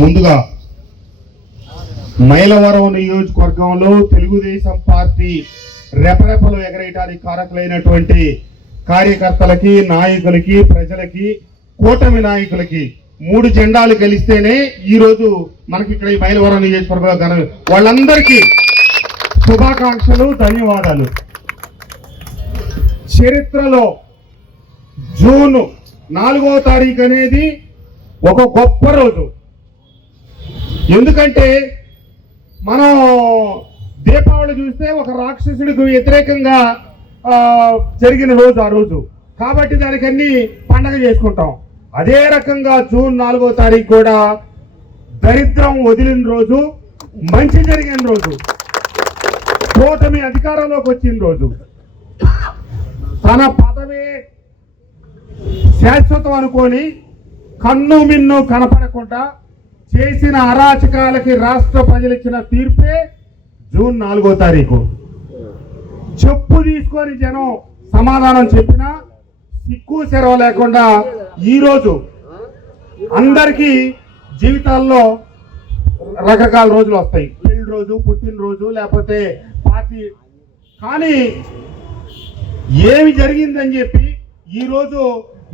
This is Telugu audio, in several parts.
ముందుగా మైలవరం నియోజకవర్గంలో తెలుగుదేశం పార్టీ రెపరెపలు ఎగరేయడానికి కారకులైనటువంటి కార్యకర్తలకి, నాయకులకి, ప్రజలకి, కూటమి నాయకులకి 3 జెండాలు కలిస్తేనే ఈరోజు మనకి ఇక్కడ ఈ మైలవరం నియోజకవర్గంలో వాళ్ళందరికీ శుభాకాంక్షలు, ధన్యవాదాలు. చరిత్రలో జూన్ 4వ తారీఖు అనేది ఒక గొప్ప రోజు. ఎందుకంటే మనం దీపావళి చూస్తే ఒక రాక్షసుడికి వ్యతిరేకంగా జరిగిన రోజు ఆ రోజు, కాబట్టి దానికి అన్ని పండగ చేసుకుంటాం. అదే రకంగా జూన్ 4వ తారీఖు కూడా దరిద్రం వదిలిన రోజు, మంచి జరిగిన రోజు, కూటమి అధికారంలోకి వచ్చిన రోజు, తన పదవి శాశ్వతం అనుకొని కన్ను మిన్ను కనపడకుండా చేసిన అరాచకాలకి రాష్ట్ర ప్రజలు ఇచ్చిన తీర్పే జూన్ 4వ తారీఖు. చెప్పు తీసుకొని జనం సమాధానం చెప్పినా సిక్కు సెరవ లేకుండా ఈరోజు అందరికీ జీవితాల్లో రకరకాల రోజులు వస్తాయి. పెళ్లి రోజు, పుట్టినరోజు, లేకపోతే పార్టీ. కానీ ఏమి జరిగిందని చెప్పి ఈరోజు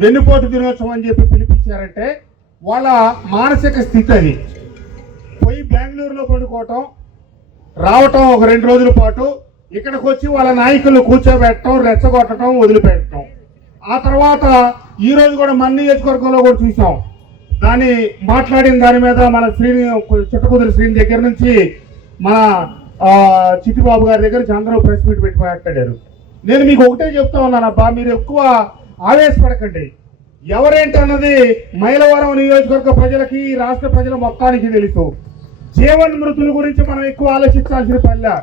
వెన్నుపోటు దినోత్సవం అని చెప్పి పిలిపించారంటే వాళ్ళ మానసిక స్థితి అది. పోయి బెంగళూరులో పడుకోవటం, రావటం ఒక 2 రోజుల పాటు, ఇక్కడికి వచ్చి వాళ్ళ నాయకులను కూర్చోబెట్టడం, రెచ్చగొట్టడం, వదిలిపెట్టడం. ఆ తర్వాత ఈ రోజు కూడా మన నియోజకవర్గంలో కూడా చూసాం. దాన్ని మాట్లాడిన దాని మీద మన చిట్టకుదురు శ్రీని దగ్గర నుంచి మన చిట్టిబాబు గారి దగ్గర నుంచి అందరూ ప్రెస్ మీట్ పెట్టి మాట్లాడారు. నేను మీకు ఒకటే చెప్తా ఉన్నానబ్బా, మీరు ఎక్కువ ఆవేశపడకండి. ఎవరేంటన్నది మైలవరం నియోజకవర్గ ప్రజలకి, రాష్ట్ర ప్రజల మొత్తానికి తెలుసు. జీవన్మృతుల గురించి మనం ఎక్కువ ఆలోచించాల్సిన పనిలే.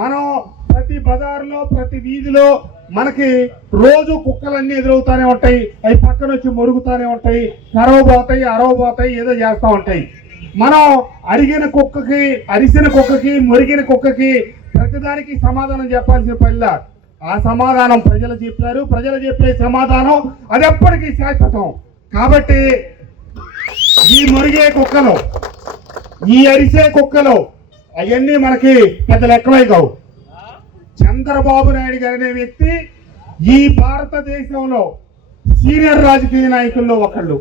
మనం ప్రతి బజార్లో, ప్రతి వీధిలో మనకి రోజు కుక్కలన్నీ ఎదురవుతానే ఉంటాయి. అవి పక్కన వచ్చి మొరుగుతానే ఉంటాయి, కరవబోతాయి, అరవబోతాయి, ఏదో చేస్తూ ఉంటాయి. మనం అరిగిన కుక్కకి, అరిసిన కుక్కకి, మొరిగిన కుక్కకి ప్రతిదానికి సమాధానం చెప్పాల్సిన పనిలే. ఆ సమాధానం ప్రజలు చెప్పారు. ప్రజలు చెప్పే సమాధానం అది ఎప్పటికీ శాశ్వతం. కాబట్టి ఈ మొరిగే కుక్కలు, ఈ అరిసే కుక్కలు అవన్నీ మనకి పెద్ద లెక్కలై కావు. చంద్రబాబు నాయుడు గారు అనే వ్యక్తి ఈ భారతదేశంలో సీనియర్ రాజకీయ నాయకుల్లో ఒకళ్ళు.